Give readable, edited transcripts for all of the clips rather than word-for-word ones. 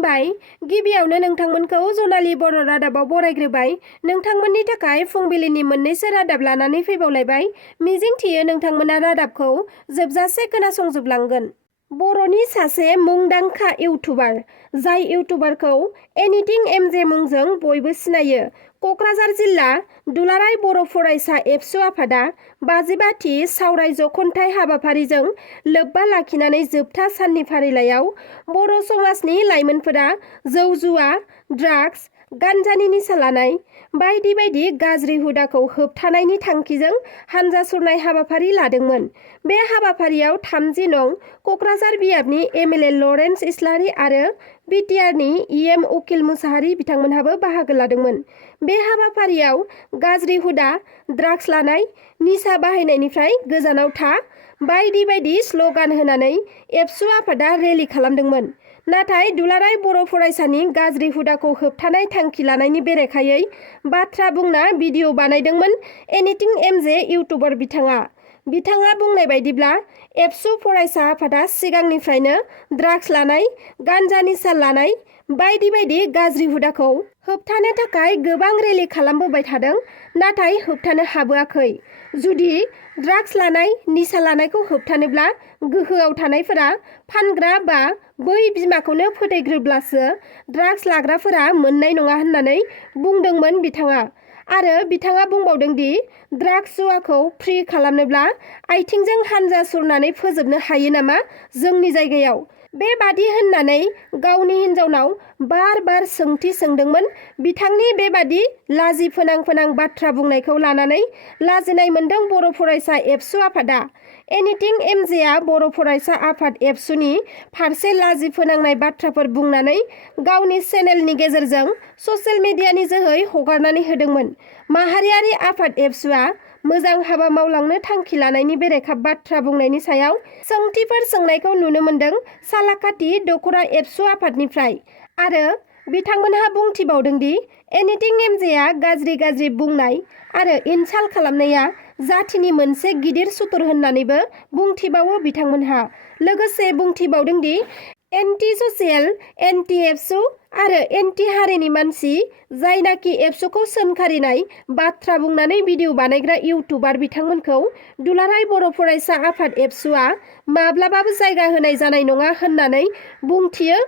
खुलुमबाय गिबियावनो नोंथांमोनखौ जनालि बर' रादाबाव बरायग्रोबाय। नोंथांमोननि थाखाय फुंबिलिनि मोननैसो रादाब लानानै फैबावलायबाय। मिजिंथियो नोंथांमोना रादाबखौ जोबजासे खोनासंजोबलांगोन। बर'नि सासे मुंदांखा इउटुबार, जाय इउटुबारखौ एनिथिं एमजे मुंजों बयबो सिनायो, क'क्राझार जिल्ला दुलाराय बर' फरायसा एबसु आफादा 55थि सावराय जखनथाइ हाबाफारिजों लोब्बा लाखिनानै जोबथा साननि फारिलाइयाव बर' समाजनि लाइमोनफोरा जौ जुवा, ड्राग्स, गान्जानि निसा लानाय बायदि बायदि गाज्रि हुदाखौ होबथानायनि थांखिजों हानजा सुरनाय हाबाफारि लादोंमोन। बे हाबाफारियाव 30 नं क'क्राझार बियाबनि एमएलए लरेन्स इस्लारि आरो बिटिआरनि इएम उकिल मुसाहारि बिथांमोनहाबो बाहागो लादोंमोन। बे हाबाफारियाव गाज्रि हुदा, ड्राग्स लानाय, निसा बाहायनायनिफ्राय गोजानाव था बायदि बायदि स्ल'गान होनानै एबसु आफादा रेलि खालामदोंमोन। नाथाय दुलाराय बर' फरायसानि गाज्रि हुदाखौ होबथानाय थांखि लानायनि बेरेखायै बाथ्रा बुंना भिडिअ बानायदोंमोन एनिथिं एमजे इउटुबार बिथाङा बुंनाय बायदिब्ला एबसु फरायसा आफादा सिगांनिफ्रायनो ड्राग्स लानाय, गान्जा निसा लानाय बायदि बायदि गाज्रि हुदाखौ होबथानो थाखाय गोबां रेलि खालामबोबाय थादों, नाथाय होबथानो हाबोआखै। जुदि ड्राग्स लानाय, निसा लानायखौ होबथानोब्ला गोहोआव थानायफोरा फानग्रा बा बै बिमाखौनो फोथैग्रोब्लासो ड्राग्स लाग्राफोरा मोननाय नङा होननानै बुंदोंमोन बिथाङा। आरो बिथाङा बुंबावदों दि ड्राग्स जुवाखौ फ्रि खालामनोब्ला आइथिंजों हानजा सुरनानै फोजोबनो हायो नामा जोंनि जायगायाव? बेबादि होननानै गावनि हिन्जावनाव बार बार सोंथि सोंदोंमोन। बिथांनि बेबादि लाजि फोनां बाथ्रा बुंनायखौ लानानै लाजिनाय मोनदों बर' फरायसा एबसु आफादा। एनिथिं एमजेआ बर' फरायसा आफाद एबसुनि फारसे लाजि फोनांनाय बाथ्राफोर बुंनानै गावनि चेनेलनि गेजेरजों ससियेल मिडियानि जोहै हगारनानै होदोंमोन। माहारियारि आफाद एबसुआ मोजां हाबा मावलांनो थांखि लानायनि बेरेखा बाथ्रा बुंनायनि सायाव सोंथिफोर सोंनायखौ नुनो मोन्दों सालाकाथि दख'रा एबसु आफादनिफ्राय। आरो बिथांमोनहा बुंथिबावदों दि एनिथिं एमजेआ गाज्रि बुंनाय आरो इनसाल्ट खालामनाया जाथिनि मोनसे गिदिर सुथुर होननानैबो बुंथिबावो बिथांमोनहा। लोगोसे बुंथिबावदों दि एन्टि ससियेल, एन्टि एबसु आरो एन्टि हारिनि मानसि, जायनाखि एबसुखौ सोंखारिनाय बाथ्रा बुंनानै भिडिअ बानायग्रा इउटुबार बिथांमोनखौ दुलाराय बर' फरायसा आफाद एबसुआ माब्लाबाबो जायगा होनाय जानाय नङा होननानै बुंथियो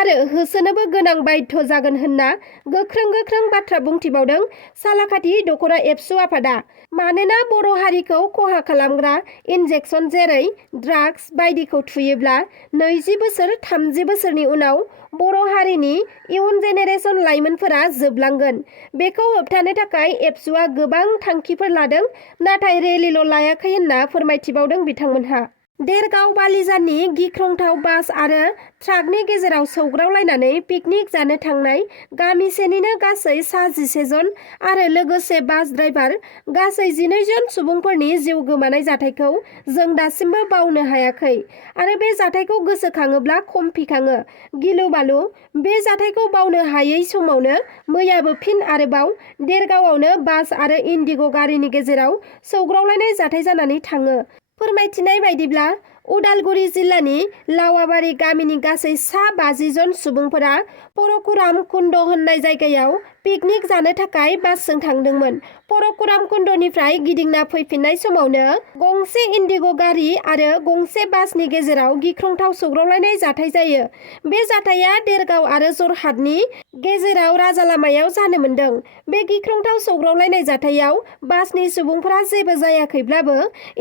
आरो होसोनोबो गोनां बाध्य जागोन होनना गोख्रों बाथ्रा बुंथिबावदों सालाकाथि दख'रा एबसु आफादा। मानोना बर' हारिखौ खहा खालामग्रा इन्जेक्सन जेरै ड्राग्स बायदिखौ थुयोब्ला 20 बोसोर 30 बोसोरनि उनाव बर' हारिनि इयुन जेनेरेसन लाइमोनफोरा जोबलांगोन। बेखौ होबथानो थाखाय एबसुआ गोबां थांखिफोर लादों, नाथाय रेलिल' लायाखै होनना फोरमायथिबावदों बिथांमोनहा। देरगाव बालिजाननि गिख्रंथाव बास आरो ट्राकनि गेजेराव सौग्रावलायनानै पिकनिक जानो थांनाय गामिसेनिनो गासै सा 11 जन आरो लोगोसे बास ड्राइभार गासै 12 जन सुबुंफोरनि जिउ गोमानाय जाथायखौ जों दासिमबो बावनो हायाखै आरो बे जाथायखौ गोसोखाङोब्ला खमफिखाङो, गिलु बालु। बे जाथायखौ बावनो हायै समावनो मैयाबो फिन आरोबाव देरगावआवनो बास आरो इन्डिग' गारिनि गेजेराव सौग्रावलायनाय जाथाय जानानै थाङो। फोरमायथिनाय बायदिब्ला उदालगुरि जिल्लानि लावाबारि गामिनि गासै सा 50 जन सुबुंफोरा परशुराम कुन्ड होननाय जायगायाव पिकनिक जानो थाखाय बासजों थांदोंमोन। परशुराम कुन्डनिफ्राय गिदिंना फैफिननाय समावनो गंसे इन्डिग' गारि आरो गंसे बासनि गेजेराव गिख्रंथाव सौग्रावलायनाय जाथाय जायो। बे जाथाया देरगाव आरो जरहाटनि गेजेराव राजालामायाव जानो मोन्दों। बे गिख्रंथाव सौग्रावलायनाय जाथायाव बासनि सुबुंफोरा जेबो जायाखैब्लाबो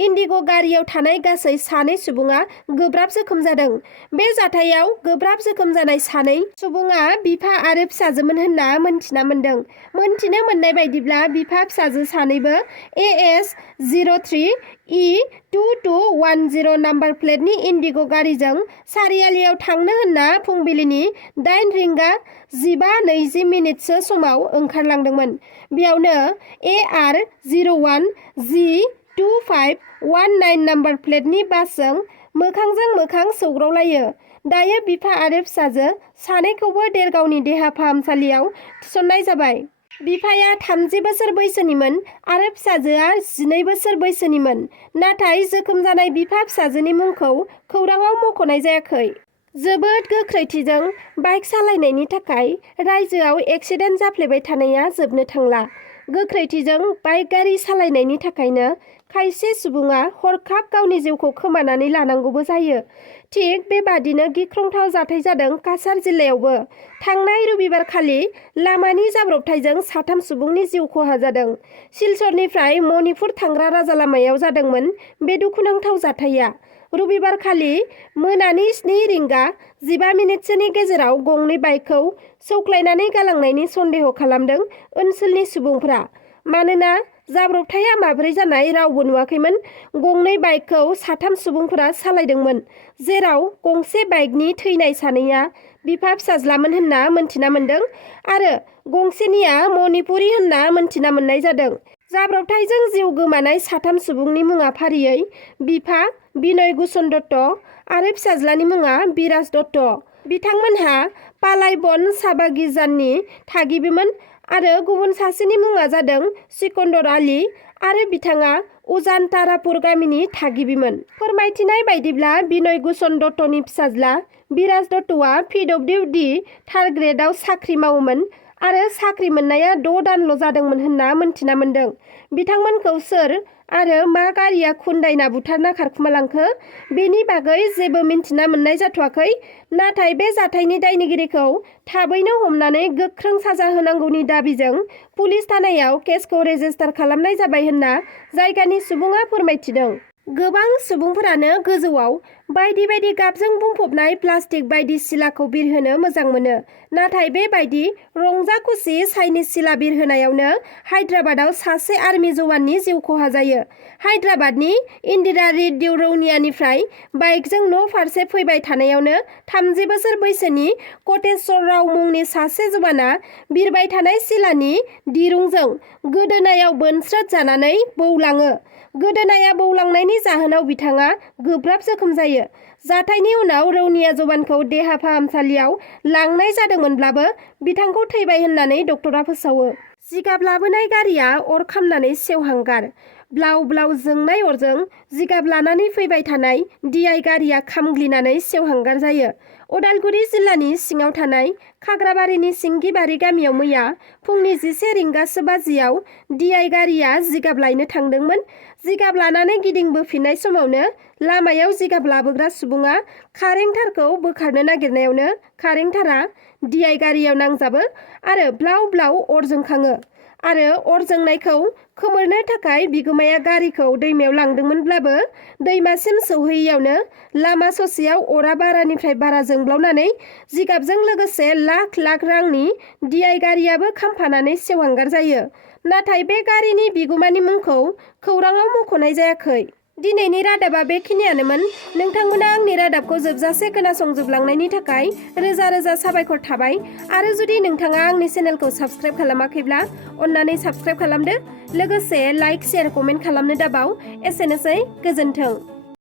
इन्डिग' गारियाव थानाय गासै 2 सुबुङा गोब्राब जोखोम जादों। बे जाथायाव गोब्राब जोखोम जानाय 2 सुबुङा बिफा आरो फिसाजोमोन होनना मोनथिना मोन्दों। मोनथिनो मोननाय बायदिब्ला बिफा फिसाजो सानैबो AS 03E2210 नाम्बार प्लेटनि इन्डिग' गारिजों सारियालियाव थांनो होनना फुंबिलिनि 8 रिंगा 15-20 मिनिटसो समाव ओंखारलांदोंमोन। बेयावनो AR 01G2519 नाम्बार प्लेटनि बासजों मोखांजों मोखां सौग्रावलायो। दायो बिफा आरो फिसाजो सानैखौबो देरगावनि देहा फाहामसालियाव थिसननाय जाबाय। बिफाया 30 बोसोर बैसोनिमोन आरो फिसाजोआ 12 बोसोर बैसोनिमोन। नाथाय जोखोम जानाय बिफा फिसाजोनि मुंखौ खौराङाव मख'नाय जायाखै। जोबोद गोख्रैथिजों बाइक सालायनायनि थाखाय रायजोआव एक्सिडेन्ट जाफ्लेबाय थानाया जोबनो थांला। गोख्रैथिजों बाइक गारि सालायनायनि थाखायनो खायसे सुबुङा हरखाब गावनि जिउखौ खोमानानै लानांगौबो जायो। थिग बेबादिनो गिख्रंथाव जाथाय जादों काछार जिल्लायावबो। थांनाय रबिबारखालि लामानि जाब्रबथायजों 3 सुबुंनि जिउ खहा जादों। सिलचरनिफ्राय मणिपुर थांग्रा राजा लामायाव जादोंमोन बे दुखुनांथाव जाथाया। रबिबारखालि मोनानि 7:15 गेजेराव गंनै बाइकखौ सौख्लायनानै गालांनायनि सन्देह खालामदों ओनसोलनि सुबुंफ्रा। मानोना जाब्रबथाया माबोरै जानाय रावबो नुवाखैमोन। गंनै बाइकखौ 3 सुबुंफोरा सालायदोंमोन, जेराव गंसे बाइकनि थैनाय सानैया बिफा फिसाज्लामोन होनना मोनथिना मोन्दों आरो गंसेनिया मणिपुरी होनना मोनथिना मोननाय जादों। जाब्रबथायजों जिउ गोमानाय 3 सुबुंनि मुङा फारियै बिफा बिनय भुषण दत्त आरो फिसाज्लानि मुङा बिराज दत्त। बिथांमोनहा पालायबन साबागिजाननि थागिबिमोन आरो गुबुन सासेनि मुङा जादों सिकन्दर आली आरो बिथाङा उजान तारापुर गामिनि थागिबिमोन। फोरमायथिनाय बायदिब्ला बिनय भुषण दत्तनि फिसाज्ला बिराज दत्तआ PWD 3rd ग्रेडआव साख्रि मावोमोन आरो साख्रि मोननाया 6 दानल' जादोंमोन होनना मोनथिना मोन्दों। बिथांमोनखौ सोर आरो मा गारिया खुन्दायना बुथारना खारखुमालांखो बेनि बागै जेबो मिन्थिना मोननाय जाथ'वाखै। नाथाय बे जाथायनि दायनिगिरिखौ थाबैनो हमनानै गोख्रों साजा होनांगौनि दाबिजों पुलिस थानायाव केसखौ रेजिस्टार खालामनाय जाबाय होनना जायगानि सुबुङा फोरमायथिदों। गोबां सुबुंफोरानो गोजौआव बायदि बायदि गाबजों बुंफबनाय प्लास्टिक बायदि सिलाखौ बिरहोनो मोजां मोनो। नाथाय बेबायदि रंजा खुसि चाइनिज सिला बिरहोनायावनो हायद्राबादाव सासे आर्मि जवाननि जिउ खहा जायो। हायद्राबादनि इन्दिरा रेड्डी रौनियानिफ्राय बाइकजों न' फारसे फैबाय थानायावनो 30 बोसोर बैसोनि कटेश्वर राव मुंनि सासे जवाना बिरबाय थानाय सिलानि दिरुंजों गोदोनायाव बोनस्रोद जानानै बौलाङो। गोदोनाया बौलांनायनि जाहोनाव बिथाङा गोब्राब जोखोम जायो। जाथायनि उनाव रौनिया जवानखौ देहा फाहामसालियाव लांनाय जादोंमोनब्लाबो बिथांखौ थैबाय होननानै डक्टरा फोसावो। जिगाब लाबोनाय गारिया अर खामनानै सेवहांगार। ब्लाव ब्लाव जोंनाय अरजों जिगाब लानानै फैबाय थानाय DI गारिया खामग्लिनानै सेवहांगार जायो। उदालगुरि जिल्लानि सिङाव थानाय खाग्राबारिनि सिंगिबारि गामियाव मैया फुंनि 11 रिंगासो बाजियाव DI गारिया जिगाब लायनो थांदोंमोन। जिगाब लानानै गिदिंबोफिननाय समावनो लामायाव जिगाब लाबोग्रा सुबुङा कारेन्ट थारखौ बोखारनो नागिरनायावनो कारेन्ट थारा DI गारियाव नांजाबो आरो ब्लाव ब्लाव अर जोंखाङो आरो अर जोंनायखौ खोमोरनो थाखाय बिगोमाया गारिखौ दैमायाव लांदोंमोनब्लाबो दैमासिम सौहैयैयावनो लामा ससेयाव अरा बारानिफ्राय बारा जोंब्लावनानै जिगाबजों लोगोसे लाख लाख रांनि DI गारियाबो खामफानानै सेवहांगार जायो। नाथाय बे गारिनि बिगुमानि मुंखौ खौराङाव मख'नाय जायाखै। दिनैनि रादाबा बेखिनियानोमोन। नोंथांमोना आंनि रादाबखौ जोबजासे खोनासंजोबलांनायनि थाखाय रोजा रोजा साबायखर थाबाय आरो जुदि नोंथाङा आंनि चेनेलखौ साबस्क्राइब खालामाखैब्ला अन्नानै साबस्क्राइब खालामदो। लोगोसे लाइक, शेयार, कमेन्ट खालामनो दाबाव। एसेनोसै, गोजोन्थों।